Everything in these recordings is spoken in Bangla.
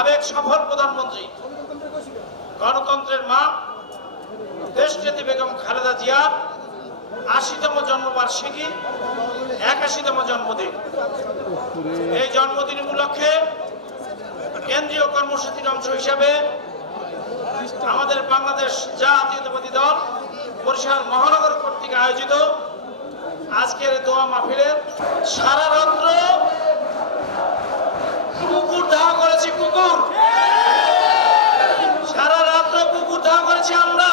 সাবেক সফল প্রধানমন্ত্রী, গণতন্ত্রের মা দেশনেত্রী বেগম খালেদা জিয়ার আশিতম জন্মবার্ষিকী, একাশিতম জন্মদিন। এই জন্মদিন উপলক্ষে কেন্দ্রীয় কর্মসূচির অংশ হিসাবে আমাদের বাংলাদেশ জাতীয়তাবাদী দল বরিশাল মহানগর কর্তৃক আয়োজিত আজকের দোয়া মাহফিলের সারা রাত্র কুকুর ধাওয়া করেছি কুকুর সারা রাত্র কুকুর ধাওয়া করেছি আমরা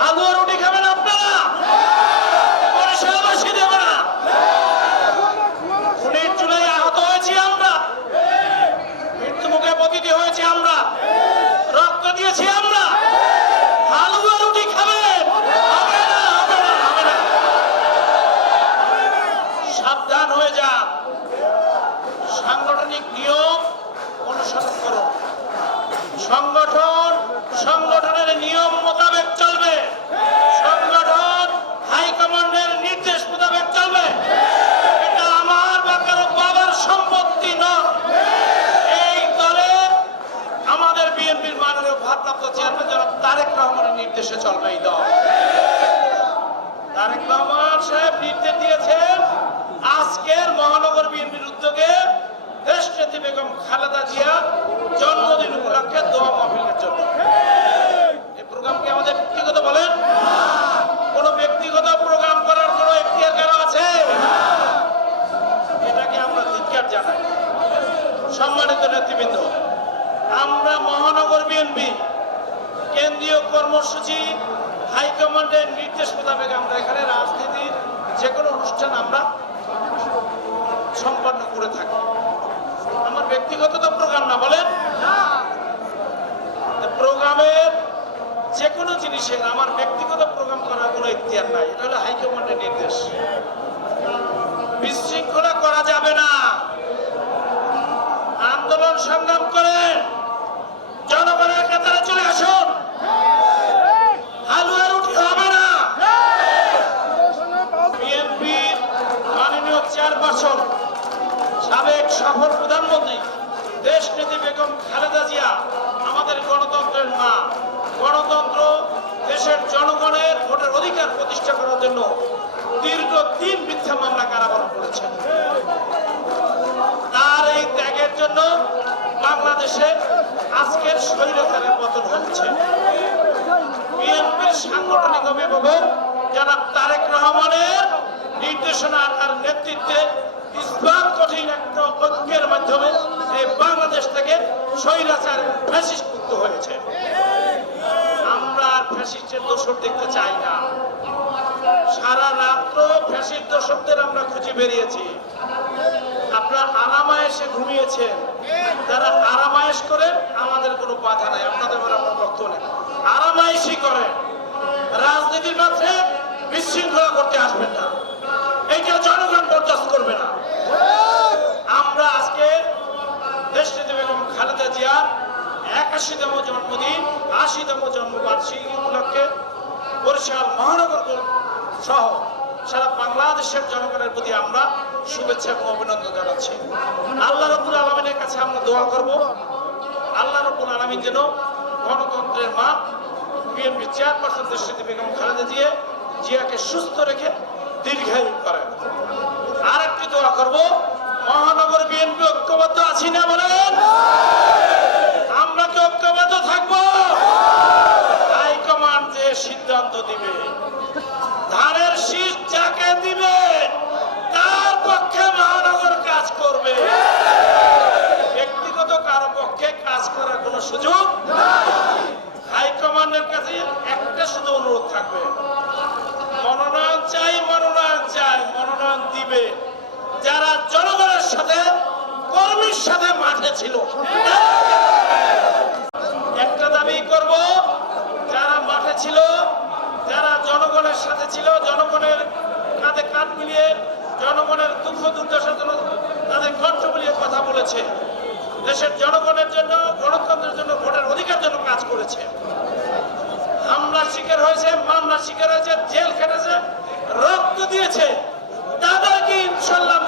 হালুয়া রুটি খাবেন আপনারা বরিশালবাসী দেবে না খুনির চুলাই আহত হয়েছি আমরা মৃত্যু মুখে পতিত হয়েছি আমরা রক্ত দিয়েছি আমরা হালুয়া রুটি খাবেন হবে না হবে না হবে না সাবধান হয়ে যান সাংগঠনিক নিয়ম অনুসরণ করুন সংগঠন সংগঠনের নিয়ম মোতাবেক চলবে সংগঠন হাইকমান্ডের নির্দেশ মোতাবেক চলবে এটা আমার বা কারও বাবার সম্পত্তি নয় এই দলে আমাদের বিএনপির মাননীয় ভারপ্রাপ্ত চেয়ারম্যান জনাব তারেক রহমানের নির্দেশে চলবে এই দল। তারেক রহমান সাহেব নির্দেশ দিয়েছেন, আজকের মহানগর বিএনপির উদ্যোগে দেশনেত্রী বেগম খালেদা জিয়ার জন্মদিন উপলক্ষে দোয়া মাহফিলের জন্য এই প্রোগ্রাম কি আমাদের ব্যক্তিগত বলেন কোন ব্যক্তিগত প্রোগ্রাম করার কোন এখতিয়ার কেন আছে এটাকে আমরা ধিক্কার জানাই সম্মানিত নেতৃবৃন্দ আমরা মহানগর বিএনপি, কেন্দ্রীয় কর্মসূচি, হাইকমান্ডের নির্দেশ মোতাবেক আমরা এখানে রাজনীতির যে কোনো অনুষ্ঠান আমরা সম্পন্ন করে থাকি। আমার ব্যক্তিগত তো প্রোগ্রাম না, বলেন? প্রোগ্রামের যে কোনো জিনিসের আমার ব্যক্তিগত প্রোগ্রাম করার কোনো ইতিহার নাই, এটা হলো হাইকমান্ডের নির্দেশ। বিশৃঙ্খলা করা যাবে না। আন্দোলন সংগ্রাম করে জনগণের কাতারে চলে আসুন হালুয়া রুটি হবে না বিএনপির মাননীয় চেয়ারপারসন সাবেক সফল প্রধানমন্ত্রী দেশ নেত্রী বেগম খালেদা জিয়া, আমাদের গণতন্ত্রের মা। গণতন্ত্র দেশের জনগণের ভোটের অধিকার প্রতিষ্ঠা করার জন্য দীর্ঘ তিন মিথ্যা মামলা কারাবরণ করেছেন। তার এই ত্যাগের জন্য বাংলাদেশে আজকের স্বৈরাচারের পতন হচ্ছে। বিএনপির সাংগঠনিক অভিভাবক জনাব তারেক রহমানের নির্দেশনা আর নেতৃত্বে ইসলাম কঠিন একটা ঐক্যের মাধ্যমে এই বাংলাদেশ থেকে স্বৈরাচার ফ্যাসিস্ট মুক্ত হয়েছে। আমরা ফ্যাসিস্টের দোষর দেখতে চাই না। সারা রাত্র ফ্যাসিস্ট দোষকদের আমরা খুঁজে বেরিয়েছি। আপনারা আরামায়েশে ঘুমিয়েছেন। যারা আরামায়েশ করেন আমাদের কোনো বাধা নাই। আপনাদের আমরা বক্তব্য নেই। আরামায়েশই করেন রাজনীতির মাত্রে বিশৃঙ্খলা করতে আসবেন না এইটা জনগণ বরদাস্ত করবে না আমরা আজকে দেশনেত্রী বেগম খালেদা জিয়ার একাশিতম জন্মদিন, আশিতম জন্মবার্ষিকী উপলক্ষে বরিশাল মহানগর সহ সারা বাংলাদেশের জনগণের প্রতি আমরা শুভেচ্ছা এবং অভিনন্দন জানাচ্ছি। আল্লাহ রবুল আলমিনের কাছে আমরা দোয়া করব। আল্লাহ রবুল আলমিন যেন গণতন্ত্রের মা, বিএনপি চেয়ারপারসন দেশনেত্রী বেগম খালেদা জিয়া জিয়াকে সুস্থ রেখে দীর্ঘায়ু করেন। আর একটি দোয়া করব, মহানগর বিএনপি ঐক্যবদ্ধ আছি না বলেন আমরা কি ঐক্যবদ্ধ থাকব হাইকমান্ড যে সিদ্ধান্ত দিবে ধানের শীষ যাকে দিবে তার পক্ষে মহানগর কাজ করবে ব্যক্তিগত কারও পক্ষে কাজ করার কোনো সুযোগ হাইকমান্ডের কাছে একটা শুধু অনুরোধ থাকবে মনোনয়ন চাই মনোনয়ন চাই মনোনয়ন যারা জনগণের সাথে, কর্মীর সাথে মাঠে ছিল। একটা দাবি করব, যারা মাঠে ছিল, যারা জনগণের সাথে ছিল, জনগণের কাঁধে কাঁধ মিলিয়ে, জনগণের দুঃখ দুর্দশার জন্য তাদের কণ্ঠ মিলিয়ে কথা বলেছে। দেশের জনগণের জন্য, গণতন্ত্রের জন্য, ভোটের অধিকার জন্য কাজ করেছে। হামলার শিকার হয়েছে, মামলার শিকার হয়েছে, জেল খেটেছে, রক্ত দিয়েছে। ইনশাল্লাহ